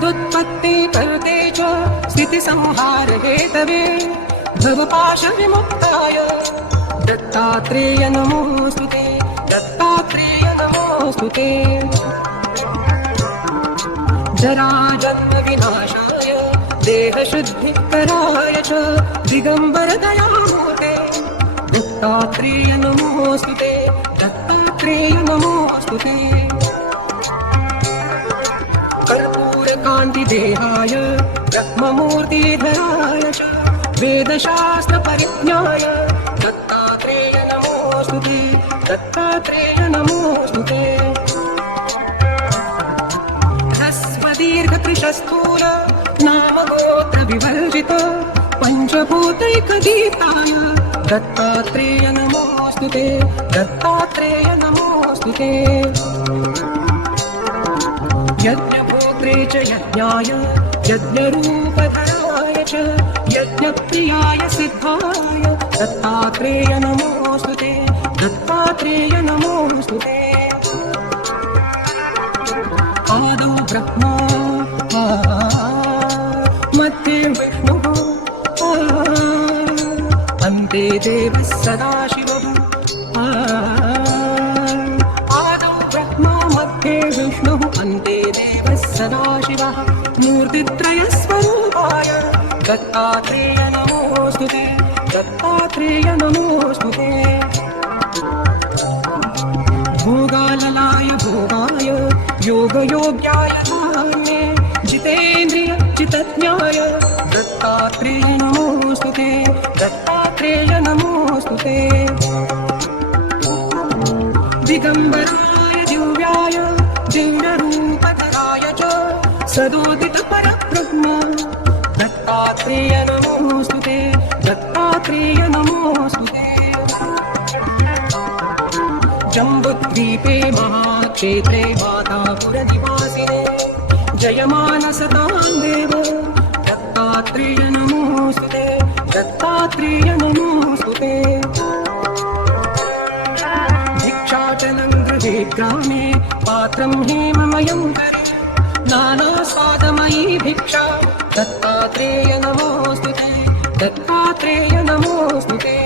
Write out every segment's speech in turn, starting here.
जगदुत्पत्ति कर्ते च स्थितिसंहार हेतवे भवपाशविमुक्ताय दत्तात्रेय नमोऽस्तुते, दत्तात्रेय नमोऽस्तुते। जराजन्म विनाशाय देहशुद्धिकराय च दिगम्बरदयामूर्ते दत्तात्रेय नमोऽस्तुते, दत्तात्रेय नमोऽस्तुते। कर्पूरकान्तिदेहाय ब्रह्ममूर्तिधराय च वेदशास्त्रपरिज्ञाय दत्तात्रेय नमोऽस्तुते, दत्तात्रेय नमोऽस्तुते। ह्रस्वदीर्घकृशस्थूल नामगोत्रविवर्जित पञ्चभूतैकदीप्ताय दत्तात्रेय नमोऽस्तुते, दत्तात्रेय नमोऽस्तुते। यज्ञभोक्त्रे च यज्ञाय यज्ञरूपधराय च यज्ञप्रियाय सिद्धाय दत्तात्रेय नमोऽस्तुते, दत्तात्रेय नमोऽस्तुते। आदौ ब्रह्मा मध्ये विष्णुः अन्ते देवः सदाशिवः। आदौ ब्रह्मा मध्ये विष्णुः अन्ते देवः सदाशिवः। मूर्तित्रयस्वरूपाय दत्तात्रेय नमोऽस्तुते, दत्तात्रेय नमोऽस्तुते। भोगाललाय भोगाय योगयोग्याय धाम्ये जितेन्द्रिय चितज्ञाय दत्तात्रेय नमोऽस्तुते, दत्तात्रेय नमोऽस्तुते। दिगम्बराय दिव्याय दिव्यरूपधराय च सदोदितपरब्रह्म दत्तात्रेय नमोऽस्तुते, दत्तात्रेय नमोऽस्तुते। जम्बुद्वीपे महाक्षेत्रे मातापुरनिवासिने जयमानसतां देव दत्तात्रेय नमोऽस्तुते, दत्तात्रेय नमोऽस्तुते। भिक्षाटनं गृहे ग्रामे पात्रं हेममयं करे नानास्वादमयी भिक्षा दत्तात्रेय नमोऽस्तुते, दत्तात्रेय नमोऽस्तुते।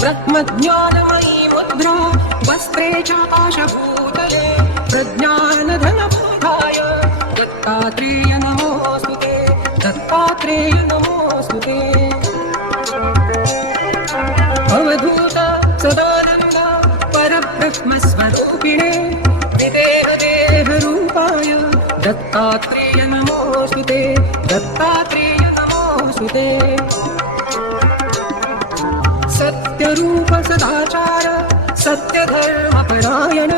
ब्रह्मज्ञानमयी मुद्रा वस्त्रे चाकाशभूतले प्रज्ञानधनबोधाय दत्तात्रेय नमोऽस्तुते, दत्तात्रेय नमोऽस्तुते। अवधूत सदानन्द परब्रह्मस्वरूपिणे विदेहदेहरूपाय दत्तात्रेय नमोऽस्तुते, दत्तात्रेय नमोऽस्तुते। सत्यरूप सदाचार सत्यधर्मपरायण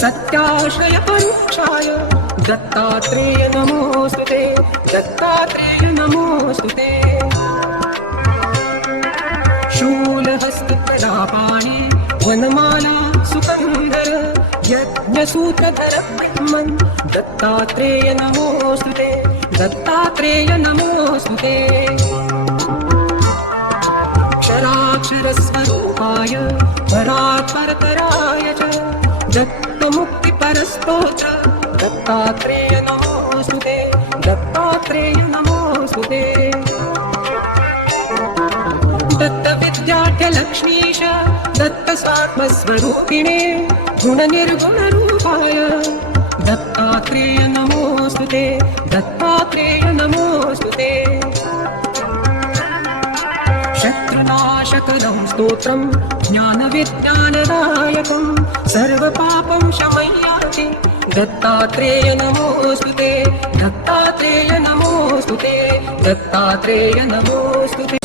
सत्याश्रयपरोक्षाय दत्तात्रेय नमोऽस्तुते, दत्तात्रेय नमोऽस्तुते। शूलहस्तप्रदापाणि वनमाला सुकन्धर यज्ञसूत्रधर ब्रह्मन् दत्तात्रेय नमोऽस्तुते, दत्तात्रेय नमोऽस्तुते। क्षराक्षरस्वरूपाय परात्परतराय च दत्तमुक्तिपरस्तोच दत्तात्रेय नमोऽस्तुते, दत्तात्रेय नमोऽस्तुते। दत्तविद्याढ्यलक्ष्मीश दत्तस्वात्मस्वरूपिणे गुणनिर्गुणरूपाय दत्तात्रेय नमोऽस्तुते, दत्तात्रेय नमोऽस्तुते। शत्रुनाशकदं स्तोत्रं ज्ञानविज्ञानदायकं सर्वपापं शमय्याति दत्तात्रेय नमोऽस्तुते, दत्तात्रेय नमोऽस्तुते, दत्तात्रेय नमोऽस्तुते।